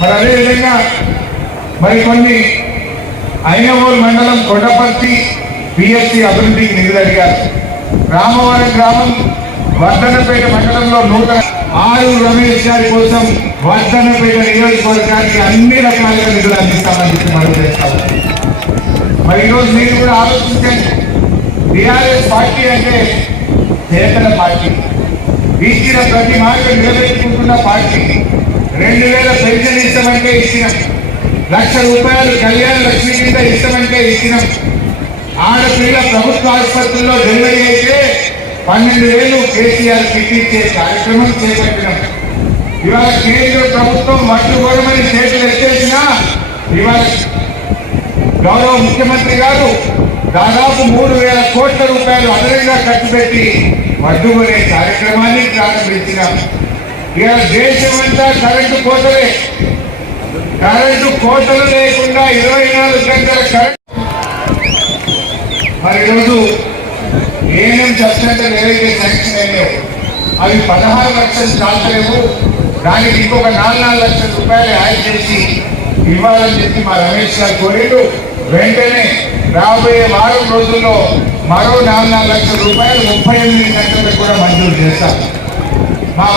మరి అదేవిధంగా మరికొన్ని కొన్ని మండలం కొండపర్తి పిఎస్సి అభివృద్ధికి నిధులు అడిగారు. రామవరం గ్రామం వర్ధనపేట మండలంలో నూతన ఆరు రమేష్ గారి కోసం వర్ధనపేట నియోజకవర్గానికి అన్ని రకాలుగా నిధులు అందిస్తామని చెప్పి మనం చేస్తాము మరి ఈరోజు మీరు కూడా ఆలోచించండి. టిఆర్ఎస్ పార్టీ అంటే చేతన పార్టీ. ఇచ్చిన ప్రతి మాట నిలబెట్టుకుంటున్న పార్టీ. రెండు వేల పెన్షన్ ఇస్తామంటే ఇచ్చినాం. లక్ష రూపాయలు కళ్యాణ లక్ష్మి కింద ఇస్తామంటే ఇచ్చినాం. ఆడపిల్ల ప్రభుత్వ ఆసుపత్రుల్లో డెలివరీ అయితే పన్నెండు వేలు కేసీఆర్ కిట్ ఇచ్చే కార్యక్రమం చేపట్టినాం. ఇవాళ కేంద్ర ప్రభుత్వం మట్టుకోవడమని చేతులు ఎత్తేసినా ఇవాళ గౌరవ ముఖ్యమంత్రి గారు దాదాపు మూడు వేల కోట్ల రూపాయలు అదనంగా ఖర్చు పెట్టి వడ్డుకునే కార్యక్రమాన్ని ప్రారంభించినాం. ఇలా దేశమంతా కరెంటు కోతలే. కరెంటు కోతలు లేకుండా ఇరవై నాలుగు గంటల కరెంటు. మరి ఈరోజు ఏమేమి చచ్చినట్టు ఏవైతే శాంక్షన్ అయ్యాయో అవి పదహారు లక్షలు చాలలేవు దానికి ఇంకొక నాలుగు నాలుగు లక్షల రూపాయలు యాడ్ చేసి ఇవ్వాలని చెప్పి మా రమేష్ గారు కోరేడు. వెంటనే రాబోయే వారం రోజుల్లో మరో నాలుగు నాలుగు లక్షల రూపాయలు ముప్పై ఎనిమిది గంటలకు కూడా మంజూరు చేస్తాం. మా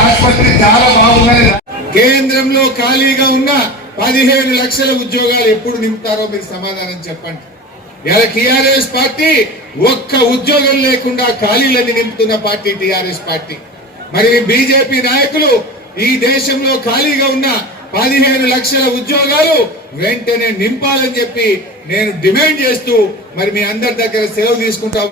ఆసుపత్రి చాలా బాగుందని కేంద్రంలో ఖాళీగా ఉన్న పదిహేను లక్షల ఉద్యోగాలు ఎప్పుడు నింపుతారో మీరు సమాధానం చెప్పండి. ఇలా టిఆర్ఎస్ పార్టీ ఒక్క ఉద్యోగం లేకుండా ఖాళీలని నింపుతున్న పార్టీ టిఆర్ఎస్ పార్టీ. మరి బీజేపీ నాయకులు ఈ దేశంలో ఖాళీగా ఉన్న పదిహేను లక్షల ఉద్యోగాలు వెంటనే నింపాలని చెప్పి నేను డిమాండ్ చేస్తూ మరి మీ అందరి దగ్గర సెలవు తీసుకుంటా